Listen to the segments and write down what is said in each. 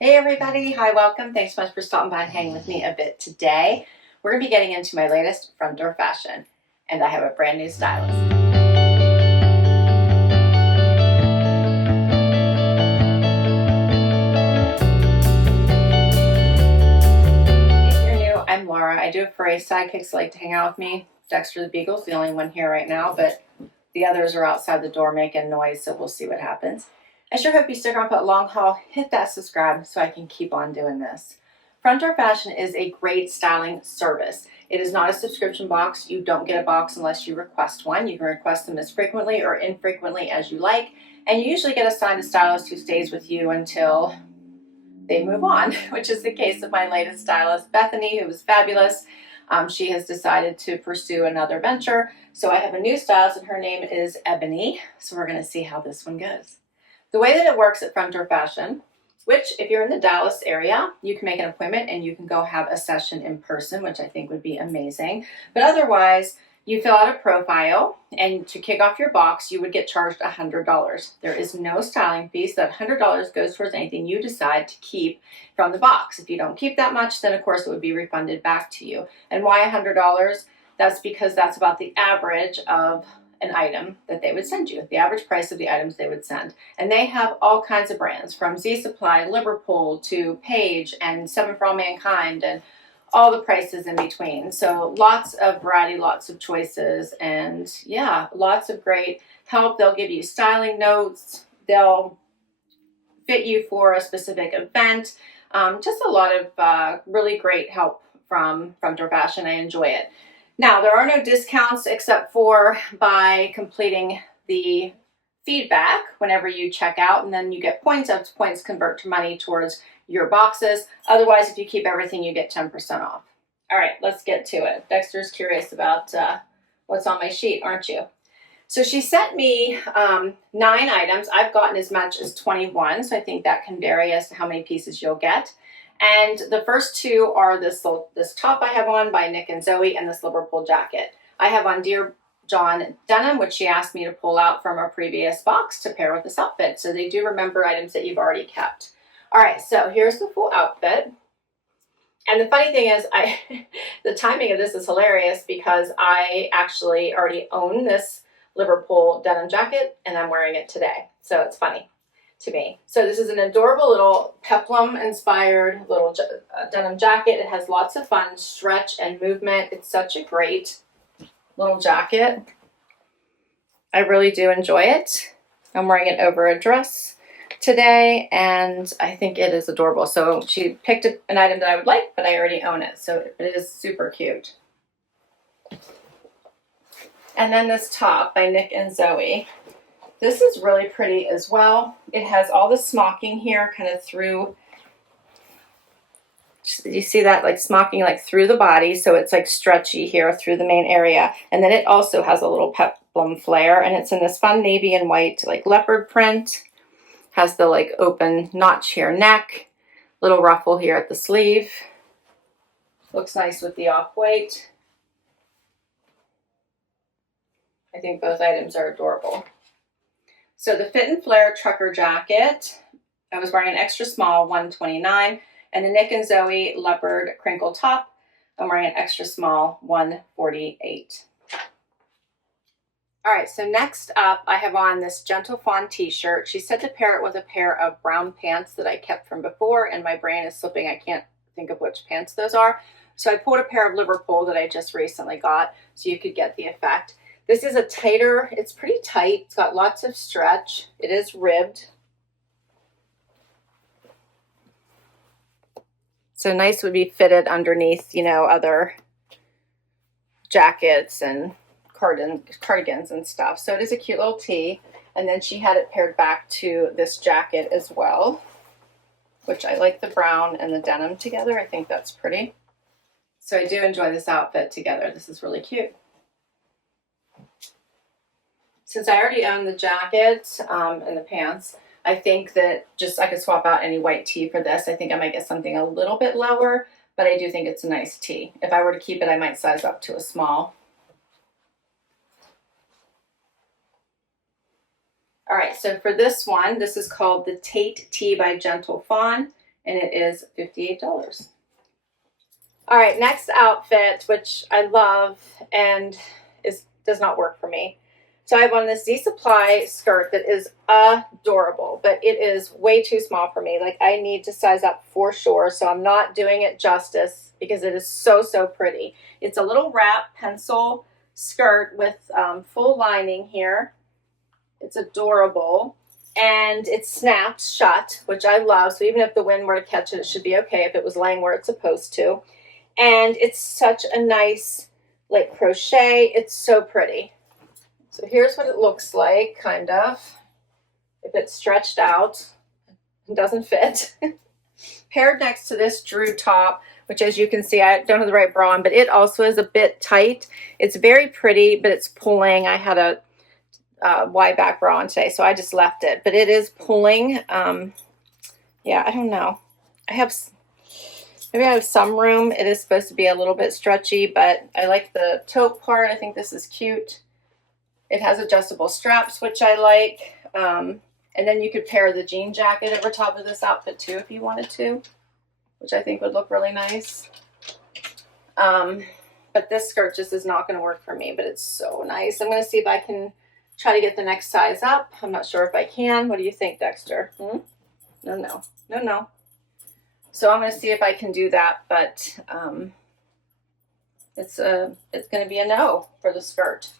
Hey everybody, hi, welcome. Thanks so much for stopping by and hanging with me a bit today. We're going to be getting into my latest front door fashion, and I have a brand new stylist. If you're new, I'm Laura. I do it for a sidekicks that like to hang out with me. Dexter the Beagle's the only one here right now, but the others are outside the door making noise, so we'll see what happens. I sure hope you stick around for that long haul. Hit that subscribe so I can keep on doing this. Front Door Fashion is a great styling service. It is not a subscription box. You don't get a box unless you request one. You can request them as frequently or infrequently as you like, and you usually get assigned a stylist who stays with you until they move on, which is the case of my latest stylist, Bethany, who was fabulous. She has decided to pursue another venture, so I have a new stylist, and her name is Ebony, so we're going to see how this one goes. The way that it works at Front Door Fashion, which if you're in the Dallas area, you can make an appointment and you can go have a session in person, which I think would be amazing. But otherwise, you fill out a profile, and to kick off your box, you would get charged $100. There is no styling fee, so that $100 goes towards anything you decide to keep from the box. If you don't keep that much, then of course it would be refunded back to you. And why $100? That's because that's about the average of an item that they would send you, the average price of the items they would send. And they have all kinds of brands, from Z Supply, Liverpool, to Page, and Seven for All Mankind, and all the prices in between. So lots of variety, lots of choices, and yeah, lots of great help. They'll give you styling notes. They'll fit you for a specific event. Just a lot of really great help from Front Door Fashion. I enjoy it. Now, there are no discounts except for by completing the feedback whenever you check out, and then you get points. Those points convert to money towards your boxes. Otherwise, if you keep everything, you get 10% off. All right, let's get to it. Dexter's curious about what's on my sheet, aren't you? So she sent me 9 items. I've gotten as much as 21, so I think that can vary as to how many pieces you'll get. And the first 2 are this top I have on by Nic and Zoe, and this Liverpool jacket. I have on Dear John denim, which she asked me to pull out from a previous box to pair with this outfit. So they do remember items that you've already kept. All right, so here's the full outfit. And the funny thing is, the timing of this is hilarious because I actually already own this Liverpool denim jacket, and I'm wearing it today. So it's funny to me. So this is an adorable little peplum inspired little denim jacket. It has lots of fun stretch and movement. It's such a great little jacket. I really do enjoy it. I'm wearing it over a dress today, and I think it is adorable. So she picked an item that I would like, but I already own it. So it is super cute. And then this top by Nic and Zoe. This is really pretty as well. It has all the smocking here kind of through, you see that, like smocking like through the body, so it's like stretchy here through the main area. And then it also has a little peplum flare, and it's in this fun navy and white like leopard print. Has the like open notch here neck, little ruffle here at the sleeve. Looks nice with the off-white. I think both items are adorable. So the Fit and Flare trucker jacket, I was wearing an extra small 129, and the Nic and Zoe Leopard Crinkle top, I'm wearing an extra small 148. All right, so next up, I have on this Gentle Fawn t-shirt. She said to pair it with a pair of brown pants that I kept from before, and my brain is slipping. I can't think of which pants those are. So I pulled a pair of Liverpool that I just recently got so you could get the effect. This is a tighter, it's pretty tight. It's got lots of stretch. It is ribbed. So nice would be fitted underneath, you know, other jackets and cardigans and stuff. So it is a cute little tee. And then she had it paired back to this jacket as well, which I like the brown and the denim together. I think that's pretty. So I do enjoy this outfit together. This is really cute. Since I already own the jacket and the pants, I think that I could swap out any white tee for this. I think I might get something a little bit lower, but I do think it's a nice tee. If I were to keep it, I might size up to a small. All right, so for this one, this is called the Tate Tee by Gentle Fawn. and it is $58. All right, next outfit, which I love and does not work for me. So I have on this Z Supply skirt that is adorable, but it is way too small for me. Like, I need to size up for sure, so I'm not doing it justice because it is so, so pretty. It's a little wrap pencil skirt with full lining here. It's adorable, and it snaps shut, which I love. So even if the wind were to catch it, it should be okay if it was laying where it's supposed to. And it's such a nice, like, crochet. It's so pretty. So here's what it looks like, kind of, if it's stretched out and doesn't fit. Paired next to this Drew top, which, as you can see, I don't have the right bra on, but it also is a bit tight. It's very pretty, but it's pulling. I had a wide back bra on today, so I just left it. But it is pulling. Yeah, I don't know. Maybe I have some room. It is supposed to be a little bit stretchy, but I like the taupe part. I think this is cute. It has adjustable straps, which I like. And then you could pair the jean jacket over top of this outfit too if you wanted to, which I think would look really nice. But this skirt just is not going to work for me, but it's so nice. I'm going to see if I can try to get the next size up. I'm not sure if I can. What do you think, Dexter? No. So I'm going to see if I can do that, but it's going to be a no for the skirt.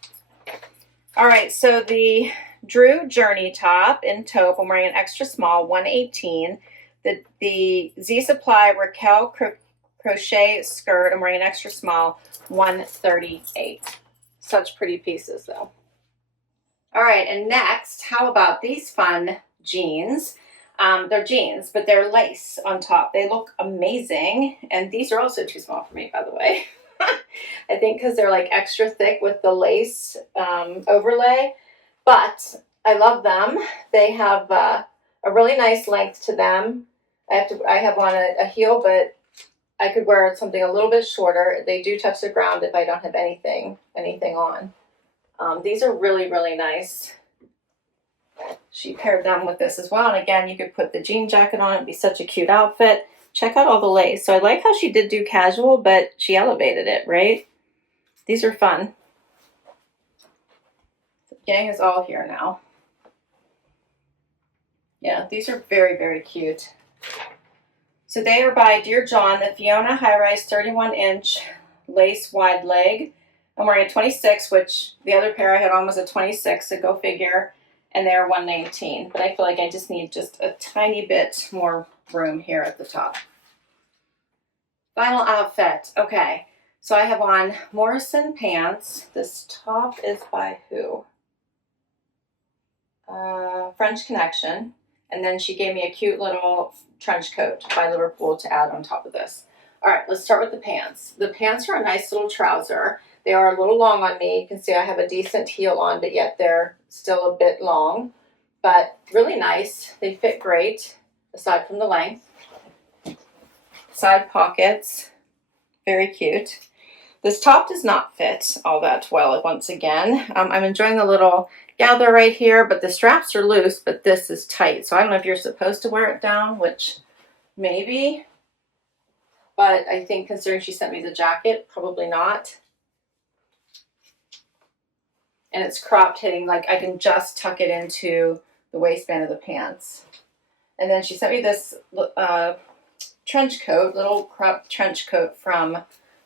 All right, so the Drew Journey top in taupe, I'm wearing an extra small, 118. The Z Supply Raquel crochet skirt, I'm wearing an extra small, 138. Such pretty pieces, though. All right, and next, how about these fun jeans? They're jeans, but they're lace on top. They look amazing, and these are also too small for me, by the way. I think because they're like extra thick with the lace overlay, but I love them. They have a really nice length to them. I have on a heel, but I could wear something a little bit shorter. They do touch the ground if I don't have anything on. These are really, really nice. She paired them with this as well. And again, you could put the jean jacket on. It'd be such a cute outfit. Check out all the lace. So I like how she did do casual, but she elevated it, right? These are fun. The gang is all here now. Yeah, these are very, very cute. So they are by Dear John, the Fiona High Rise 31-inch lace wide leg. I'm wearing a 26, which the other pair I had on was a 26, so go figure. And they're 119. But I feel like I just need just a tiny bit more room here at the top. Final outfit. Okay, so I have on Morrison pants. This top is by who? French Connection. And then she gave me a cute little trench coat by Liverpool to add on top of this. All right, let's start with the pants. The pants are a nice little trouser. They are a little long on me. You can see I have a decent heel on, but yet they're still a bit long. But really nice. They fit great, aside from the length. Side pockets, very cute. This top does not fit all that well once again. I'm enjoying the little gather right here, but the straps are loose, but this is tight. So I don't know if you're supposed to wear it down, which maybe, but I think considering she sent me the jacket, probably not. And it's cropped hitting, like I can just tuck it into the waistband of the pants. And then she sent me this trench coat, little cropped trench coat from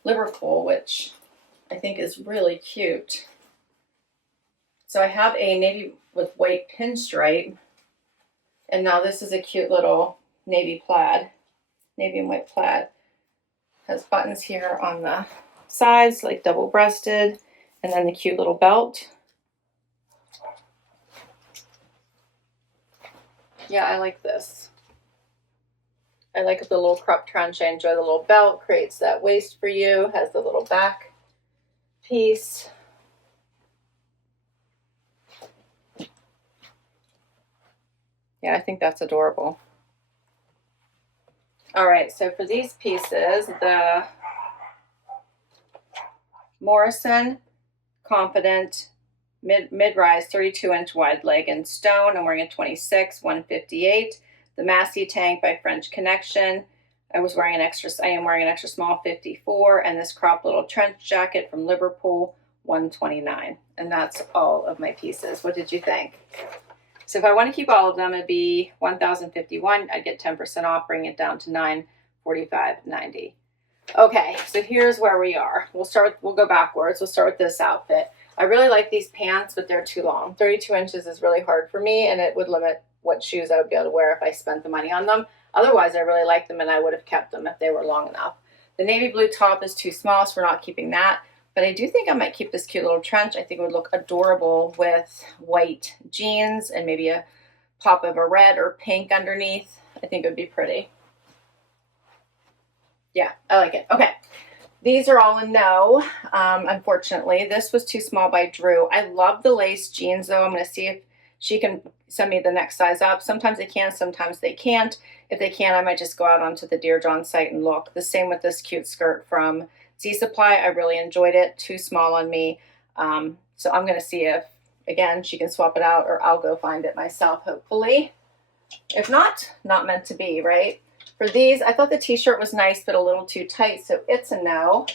Liverpool, which I think is really cute. So I have a navy with white pinstripe, and now this is a cute little navy plaid, navy and white plaid. Has buttons here on the sides, like double-breasted, and then the cute little belt. Yeah, I like this. I like the little crop trench. I enjoy the little belt. Creates that waist for you. Has the little back piece. Yeah, I think that's adorable. All right, so for these pieces, the Morrison Confident mid-rise 32-inch wide leg in stone. I'm wearing a 26, 158. the Massey tank by French Connection. I am wearing an extra small 54, and this crop little trench jacket from Liverpool, 129. And that's all of my pieces. What did you think? So if I want to keep all of them, it'd be 1,051. I'd get 10% off, bring it down to 945.90. Okay, so here's where we are. We'll go backwards. We'll start with this outfit. I really like these pants, but they're too long. 32 inches is really hard for me, and it would limit what shoes I would be able to wear if I spent the money on them. Otherwise, I really like them, and I would have kept them if they were long enough. The navy blue top is too small, so we're not keeping that. But I do think I might keep this cute little trench. I think it would look adorable with white jeans and maybe a pop of a red or pink underneath. I think it would be pretty. Yeah, I like it. Okay. These are all a no, unfortunately. This was too small by Drew. I love the lace jeans, though. I'm going to see if she can send me the next size up. Sometimes they can, sometimes they can't. If they can, I might just go out onto the Dear John site and look. The same with this cute skirt from Z Supply. I really enjoyed it. Too small on me. So I'm going to see if, again, she can swap it out, or I'll go find it myself, hopefully. If not, not meant to be, right? For these, I thought the t-shirt was nice, but a little too tight, so it's a no.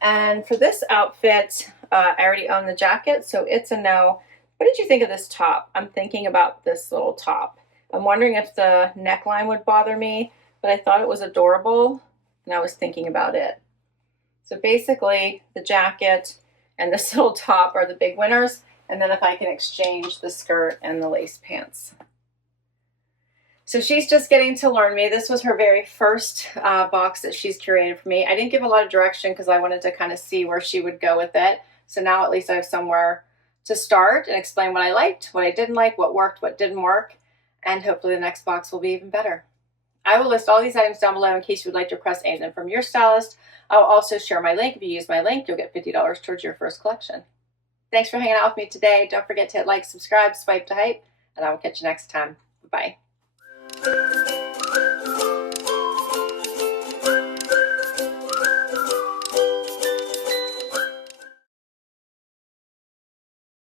And for this outfit, I already own the jacket, so it's a no. What did you think of this top? I'm thinking about this little top. I'm wondering if the neckline would bother me, but I thought it was adorable, and I was thinking about it. So basically, the jacket and this little top are the big winners, and then if I can exchange the skirt and the lace pants. So she's just getting to learn me. This was her very first box that she's curated for me. I didn't give a lot of direction because I wanted to kind of see where she would go with it. So now at least I have somewhere to start and explain what I liked, what I didn't like, what worked, what didn't work, and hopefully the next box will be even better. I will list all these items down below in case you would like to request any of them from your stylist. I'll also share my link. If you use my link, you'll get $50 towards your first collection. Thanks for hanging out with me today. Don't forget to hit like, subscribe, swipe to hype, and I will catch you next time. Bye.